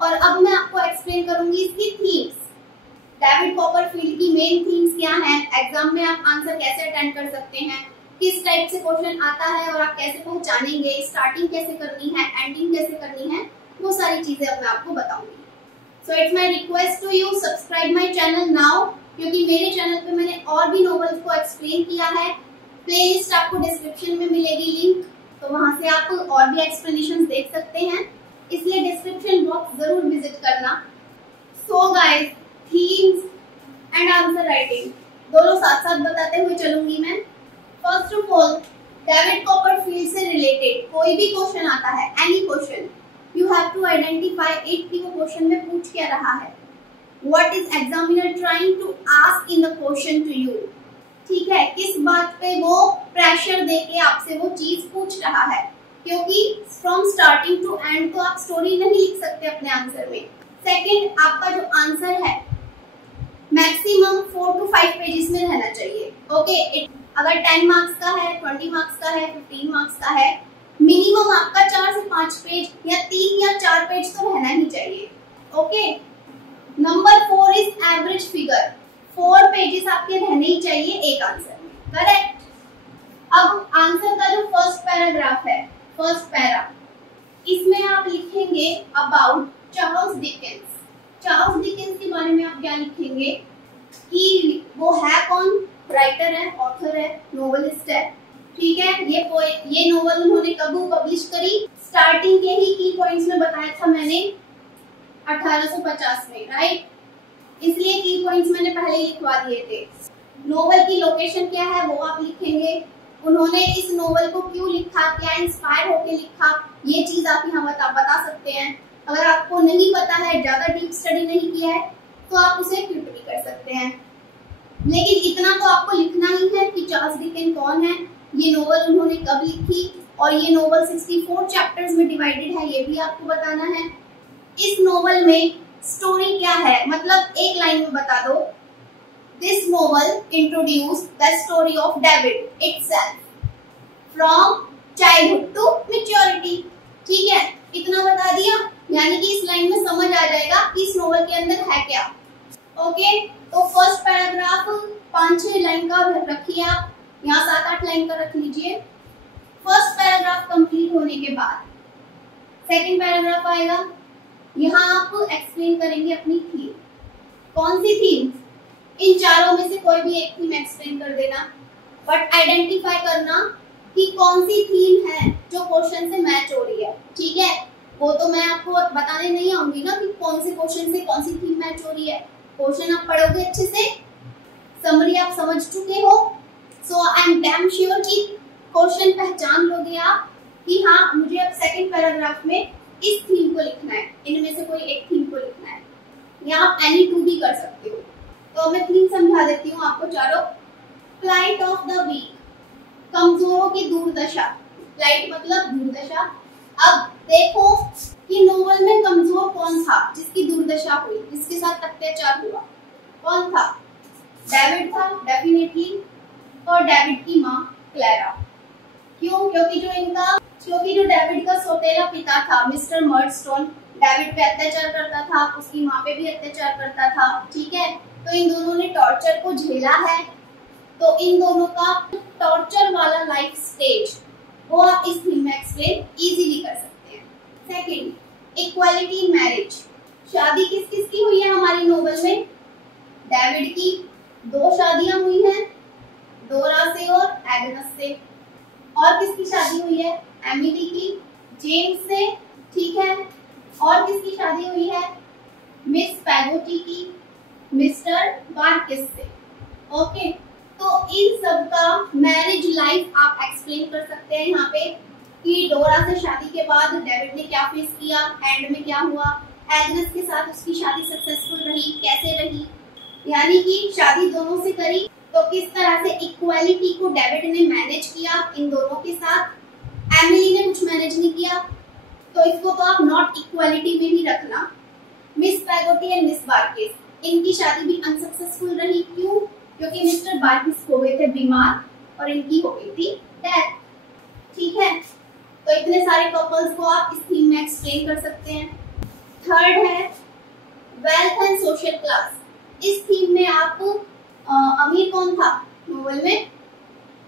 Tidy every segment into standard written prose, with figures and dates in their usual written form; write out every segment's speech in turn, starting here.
और अब मैं आपको एक्सप्लेन करूंगी इसकी थीम्स। डेविड कॉपरफील्ड की मेन थीम्स क्या हैं, एग्जाम में आप आंसर कैसे अटेंड कर सकते हैं, किस टाइप से क्वेश्चन आता है और आप कैसे पहचानेंगे, स्टार्टिंग कैसे करनी है, एंडिंग कैसे करनी है, वो सारी चीजें अब मैं आपको बताऊंगी। So it's my request to you, subscribe my channel now, क्योंकि मेरे चैनल पे मैंने और भी नॉवेल्स को एक्सप्लेन किया है। प्लेलिस्ट आपको डिस्क्रिप्शन में मिलेगी लिंक, तो वहां से आप और भी एक्सप्लेनेशन देख सकते हैं, इसलिए डिस्क्रिप्शन बॉक्स जरूर विजिट करना। So guys, themes and answer writing दोनों साथ साथ बताते हुए चलूंगी मैं। First of all, David Copperfield से रिलेटेड कोई भी क्वेश्चन आता है, any question, you have to identify it कि वो क्वेश्चन में पूछ क्या रहा है। What is examiner trying to ask in the question to you, ठीक है, किस बात पे वो प्रेशर देके आपसे वो चीज पूछ रहा है, क्योंकि फ्रॉम स्टार्टिंग टू एंड तो आप स्टोरी नहीं लिख सकते अपने आंसर में। सेकंड, आपका जो आंसर है मैक्सिमम 4 to 5 पेजेस में रहना चाहिए। ओके, अगर 10 मार्क्स का है, 20 मार्क्स का है, 15 मार्क्स का है, मिनिमम आपका 4 से 5 पेज या 3 या 4 पेज तो रहना ही चाहिए। Okay, number 4 is average figure, 4 pages आपके रहने ही चाहिए एक आंसर में, करेक्ट। अब आंसर का जो फर्स्ट पैराग्राफ है, फर्स्ट पैरा, इसमें आप लिखेंगे about Charles Dickens. Charles Dickens के बारे में आप क्या लिखेंगे कि वो है कौन, राइटर है, ऑथर है, नोवेलिस्ट है, ठीक है। ये नोवेल उन्होंने कब पब्लिश करी, स्टार्टिंग के ही की पॉइंट्स में बताया था मैंने 1850 में, राइट, इसलिए की पॉइंट्स मैंने पहले ही लिखवा दिए थे। नोवेल की लोकेशन क्या है वो आप लिखेंगे, उन्होंने इस नोवेल को क्यों लिखा, क्या इंस्पायर होके लिखा, ये चीज आप यहाँ बता सकते हैं। अगर आपको नहीं पता है, ज्यादा डीप स्टडी नहीं किया है, तो आप उसे क्विट भी कर सकते हैं, लेकिन इतना तो आपको लिखना ही है कि चार्ल्स डिकेंस कौन है, ये नोवेल उन्होंने कब लिखी, और ये नोवेल 64 चैप्टर्स में डिवाइडेड है, ये भी आपको बताना है। इस नोवेल में स्टोरी क्या है, मतलब एक लाइन में बता दो, this novel introduce the story of David itself from childhood to maturity, ठीक है, इतना बता दिया, यानी कि इस लाइन में समझ आ जाएगा कि इस नोवेल के अंदर है क्या। ओके, तो फर्स्ट पैराग्राफ 5-6 लाइन का रखिए आप, यहाँ 7-8 लाइन का रख लीजिए। फर्स्ट पैराग्राफ कंप्लीट होने के बाद सेकंड पैराग्राफ आएगा, यहाँ आप एक्सप्लेन करेंगे अपनी थीम। कौन सी थीम, इन चारों में से कोई भी एक थीम एक्सप्लेन कर देना, बट आइडेंटिफाई करना कि कौन सी थीम है जो क्वेश्चन से मैच हो रही है, ठीक है। वो तो मैं आपको बताने नहीं आऊंगी ना कि कौन से क्वेश्चन से कौन सी थीम मैच हो रही है, क्वेश्चन आप पढ़ोगे अच्छे से, समरी आप समझ चुके हो, सो आई एम डैम श्योर कि क्वेश्चन पहचान लोगे आप कि हाँ मुझे अब सेकंड पैराग्राफ में इस थीम को लिखना है, इनमें से कोई एक थीम को लिखना है, या आप एनी टू भी कर सकते हो। तो मैं थीम समझा देती हूँ आपको चारों। फ्लाइट ऑफ द वीक, कमजोरों की दुर्दशा, फ्लाइट मतलब दुर्दशा। अब देखो कि नोवेल में कमजोर कौन था जिसकी दुर्दशा हुई, जिसके साथ अत्याचार हुआ, कौन था, डेविड था डेफिनेटली, और डेविड की माँ क्लेरा। क्यों, क्योंकि जो डेविड का सौतेला पिता था मिस्टर मर्डस्टोन, डेविड पे अत्याचार करता था, उसकी माँ पे भी अत्याचार करता था, ठीक है। तो इन दोनों ने टॉर्चर को झेला है, तो इन दोनों का टॉर्चर वाला लाइफ स्टेज वो आप इस थीम में एक्सप्लेन इजीली कर सकते हैं। सेकंड, इक्वालिटी इन मैरिज, शादी किस किस की हुई है हमारी नोवेल में, डेविड की 2 शादियां हुई हैं, डोरा से और एग्नेस से, और किसकी शादी हुई है, एमिली की, जेम्स से, ठीक है, और किसकी शादी हुई है, मिस पैगोटी की, मिस्टर बार्किस से। ओके, तो इन सब का मैरिज लाइफ आप एक्सप्लेन कर सकते हैं यहाँ पे कि डोरा से शादी के बाद डेविड ने क्या फेस किया, एंड में क्या हुआ, एग्नेस के साथ उसकी शादी सक्सेसफुल रही, कैसे रही, यानी कि शादी दोनों से करी, तो किस तरह से इक्वालिटी को डेविड ने मैनेज किया इन दोनों के साथ, एमिली ने कुछ मैनेज नहीं किया, तो इसको तो आप नॉट इक्वालिटी में ही रखना। मिस पैगोटी एंड मिस बार्किस, इनकी शादी भी अनसक्सेसफुल रही, क्यों, क्योंकि मिस्टर बार्किस हो गए थे बीमार और इनकी हो गई थी डेथ, ठीक है। तो इतने सारे कपल्स को आप इस थीम में एक्सप्लेन कर सकते हैं। थर्ड है वेल्थ एंड सोशल क्लास। इस थीम में आप अमीर कौन था नोवेल में?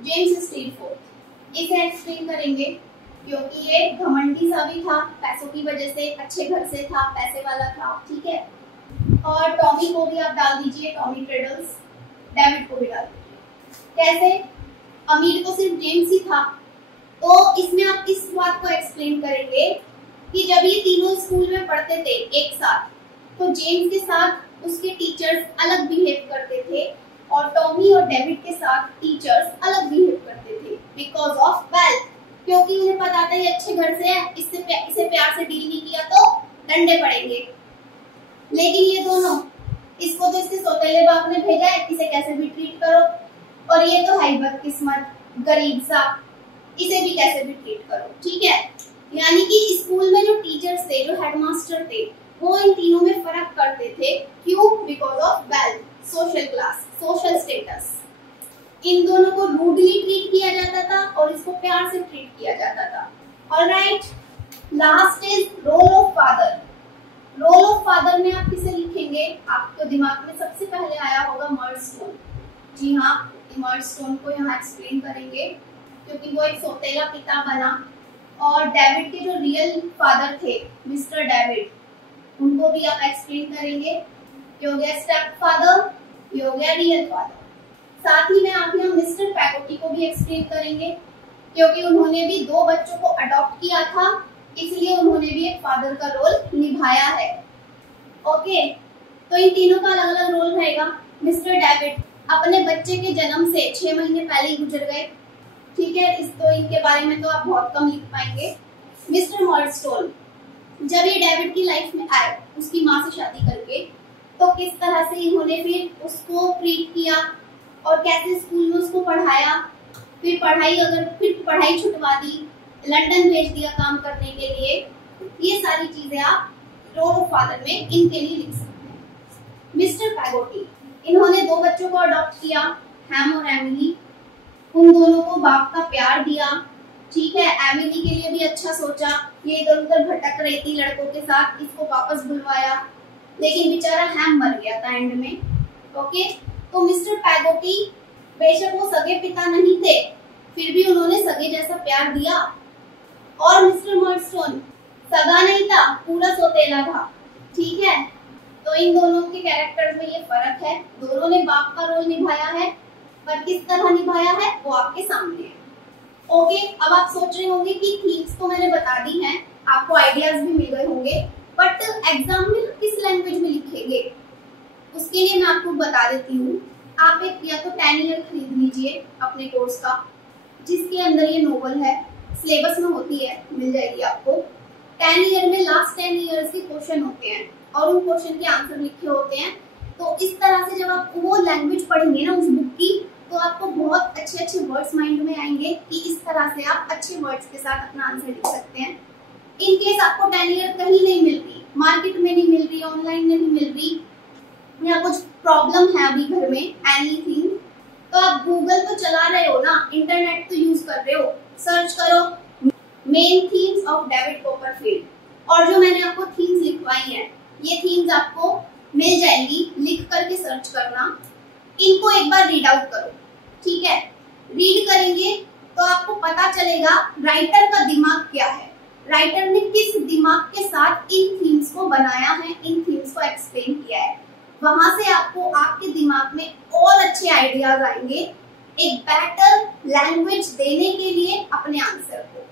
जेम्स स्टीलफोर्ड। इसे एक्सप्लेन करेंगे क्योंकि ये घमंडी सा भी था, पैसों की वजह से, अच्छे घर से था, पैसे वाला था, ठीक है। और टॉमी को भी आप डाल दीजिए, टॉमी ट्रेडल्स। डेविड को भी डाल दीजिए। कैसे? अमीर तो सिर्फ जेम्स ही था, तो इसमें आप इस बात को एक्सप्लेन करेंगे कि जब ये तीनों स्कूल में पढ़ते थे एक साथ, तो जेम्स के साथ उसके टीचर्स अलग बिहेव करते थे और टॉमी और डेविड के साथ टीचर्स अलग बिहेव करते थे बिकॉज ऑफ वेल्थ। क्योंकि उन्हें पता था ये अच्छे घर से है, इसे प्यार से डील नहीं किया तो डंडे पड़ेंगे। लेकिन ये दोनों, इसको तो इसके सौतेले बाप ने भेजा है, इसे कैसे भी ट्रीट करो, और ये तो है बदकिस्मत गरीब सा, इसे भी कैसे भी ट्रीट करो, ठीक है। यानी कि स्कूल में जो टीचर्स थे, जो हेडमास्टर थे, वो इन तीनों में फर्क करते थे। क्यों? Because of wealth, social class, social status. इन दोनों को रूडली ट्रीट किया जाता था और इसको प्यार से ट्रीट किया जाता था। Alright, last is role of father. Role of father में आप किसे लिखेंगे? आपके दिमाग में सबसे पहले आया होगा मर्डस्टोन। जी हाँ, मर्डस्टोन को यहाँ एक्सप्लेन करेंगे क्योंकि वो एक सौतेला पिता बना। और डेविड के जो रियल फादर थे, मिस्टर डेविड, उनको भी आप एक्सप्लेन करेंगे। ये हो गया स्टेप फादर, ये हो गया रियल फादर। साथ ही में आप यहाँ मिस्टर पैगोटी को भी एक्सप्लेन करेंगे क्योंकि उन्होंने भी 2 बच्चों को अडॉप्ट किया था, इसलिए उन्होंने भी एक फादर का रोल निभाया है। ओके, तो इन तीनों का अलग अलग रोल रहेगा। मिस्टर डेविड अपने बच्चे के जन्म से 6 महीने पहले ही गुजर गए, ठीक है। तो इनके बारे में तो आप बहुत कम लिख पाएंगे। मिस्टर मर्डस्टोन, जब ये डेविड की लाइफ में आए उसकी माँ से शादी करके, तो किस तरह से इन्होंने फिर उसको ट्रीट किया और कैसे स्कूल में उसको पढ़ाया, फिर पढ़ाई छुटवा दी, लंदन भेज दिया काम करने के लिए। ये सारी चीजें आप रोल ऑफ फादर में इनके लिए लिख सकते हैं। मिस्टर पैगोटी, इन्होंने 2 बच्चों को अडॉप्ट किया, हैम और एमिली। उन दोनों को बाप का प्यार दिया, ठीक है। एमिली के लिए भी अच्छा सोचा, ये इधर उधर भटक रही थी लड़कों के साथ, इसको वापस बुलवाया, लेकिन बेचारा हैम मर गया था एंड में। ओके, तो मिस्टर पैगोटी बेशक वो सगे पिता नहीं थे, फिर भी उन्होंने सगे जैसा प्यार दिया। और मिस्टर मर्डस्टोन सगा नहीं था, पूरा सौतेला था, ठीक है। तो इन दोनों के कैरेक्टर्स में ये फर्क है, दोनों ने बाप का रोल निभाया है, पर किस तरह निभाया है वो आपके सामने है। ओके, अब आप सोच रहे होंगे कि थीम्स तो मैंने बता दी हैं, आपको आइडियाज भी मिल गए होंगे, बट एग्जाम में किस लैंग्वेज में लिखेंगे उसके लिए मैं आपको बता देती हूँ। आप एक या तो 10 ईयर खरीद लीजिए अपने कोर्स का, जिसके अंदर ये नोवेल है, सिलेबस में होती है, मिल जाएगी आपको। 10 ईयर में लास्ट 10 ईयर्स के क्वेश्चन होते हैं और उन क्वेश्चन के आंसर लिखे होते हैं। तो इस तरह से जब आप वो लैंग्वेज पढ़ेंगे ना उस बुक की, तो आपको बहुत अच्छे अच्छे वर्ड्स माइंड में आएंगे कि इस तरह से आप अच्छे वर्ड्स के साथ अपना आंसर लिख सकते हैं। इन केस आपको 10 ईयर कहीं नहीं मिल रही, मार्केट में नहीं मिल रही, ऑनलाइन नहीं मिल रही, या कुछ प्रॉब्लम है अभी घर में, एनीथिंग, तो आप गूगल तो चला रहे हो ना, इंटरनेट तो यूज कर रहे हो, सर्च करो main themes of David Copperfield, और जो मैंने आपको थीम्स लिखवाई हैं ये थीम्स आपको मिल जाएंगी, लिख करके सर्च करना। इनको एक बार रीड आउट करो, ठीक है। रीड करेंगे तो आपको पता चलेगा राइटर का दिमाग क्या है, राइटर ने किस दिमाग के साथ इन थीम्स को बनाया है, इन थीम्स को एक्सप्लेन किया है। वहां से आपको आपके दिमाग में और अच्छे आइडियाज आएंगे एक बेटर लैंग्वेज देने के लिए अपने आंसर को,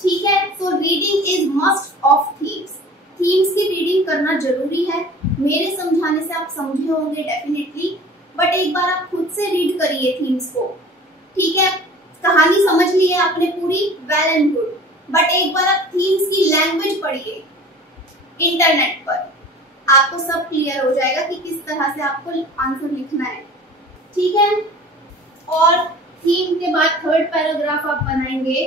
ठीक है। So reading is must of themes. Themes की रीडिंग करना जरूरी है। मेरे समझाने से आप समझे होंगे डेफिनेटली, बट एक बार आप खुद से रीड करिए थीम्स को, ठीक है। कहानी समझ ली है आपने पूरी, वेल एंड गुड, बट एक बार आप थीम्स की लैंग्वेज पढ़िए इंटरनेट पर, आपको सब क्लियर हो जाएगा कि किस तरह से आपको आंसर लिखना है, ठीक है। और थीम के बाद 3rd पैराग्राफ आप बनाएंगे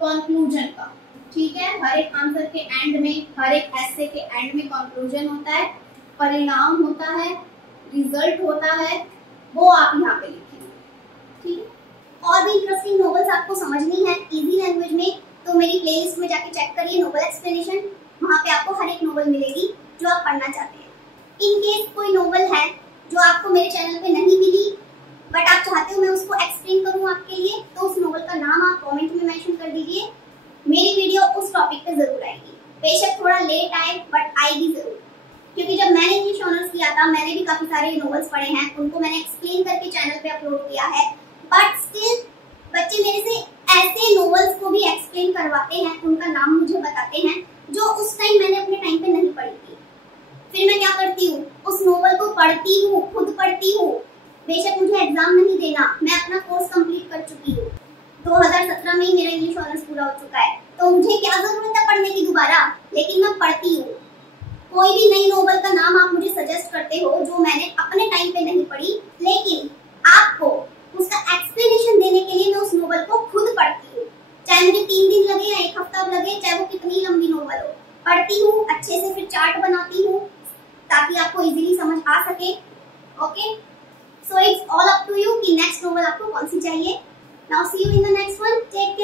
कंक्लूजन का, ठीक है। हर एक आंसर के एंड में, हर एक एसे के एंड में कंक्लूजन होता है, परिणाम होता है, रिजल्ट होता है, वो आप यहाँ पे लिखेंगे, ठीक है। और भी इंटरेस्टिंग नॉवेल्स आपको समझनी है इजी लैंग्वेज में, तो मेरी प्लेलिस्ट में जाके चेक करिए नोवेल एक्सप्लेनेशन। वहाँ पे आपको हर एक नोवेल मिलेगी जो आप पढ़ना चाहते हैं। इन केस कोई नोवेल है जो आपको मेरे चैनल पे नहीं मिली बट आप चाहते हो मैं उसको एक्सप्लेन करूँ आपके लिए, तो उस नोवेल का नाम आप कमेंट में मेंशन कर दीजिए। मेरी वीडियो उस टॉपिक पे जरूर आएगी, बेशक थोड़ा लेट आए बट आएगी जरूर। क्योंकि जब मैंने इंग्लिश ऑनर्स किया था मैंने भी काफी सारे नोवेल्स पढ़े हैं, उनको मैंने एक्सप्लेन करके चैनल पे अपलोड किया है, बट स्टिल बच्चे मेरे से ऐसे नोवेल्स को भी एक्सप्लेन करवाते हैं, उनका नाम मुझे बताते हैं जो उस टाइम मैंने अपने टाइम पे नहीं पढ़ी थी। फिर मैं क्या करती हूँ, उस नोवेल को पढ़ती हूँ, खुद पढ़ती हूँ। बेशक मुझे एग्जाम नहीं देना, मैं अपना कोर्स कंप्लीट कर चुकी हूँ, 2017 में ही मेरा इंग्लिश ऑनर्स पूरा हो चुका है, तो मुझे क्या जरूरत है पढ़ने की दोबारा, लेकिन मैं पढ़ती हूँ। कोई भी नई नोवेल का नाम आप मुझे सजेस्ट करते हो जो मैंने अपने टाइम पे नहीं पढ़ी, लेकिन आपको उसका एक्सप्लेनेशन देने के लिए मैं उस नोवेल को खुद पढ़ती हूँ, चाहे मुझे 3 दिन लगे या 1 हफ्ता लगे, चाहे वो कितनी लंबी नोवेल हो, पढ़ती हूँ अच्छे से, फिर चार्ट बनाती हूँ ताकि आपको इजीली समझ आ सके। Okay, so it's all up to you कि नेक्स्ट नोवेल आपको कौन सी चाहिए। Now see you in the next one, take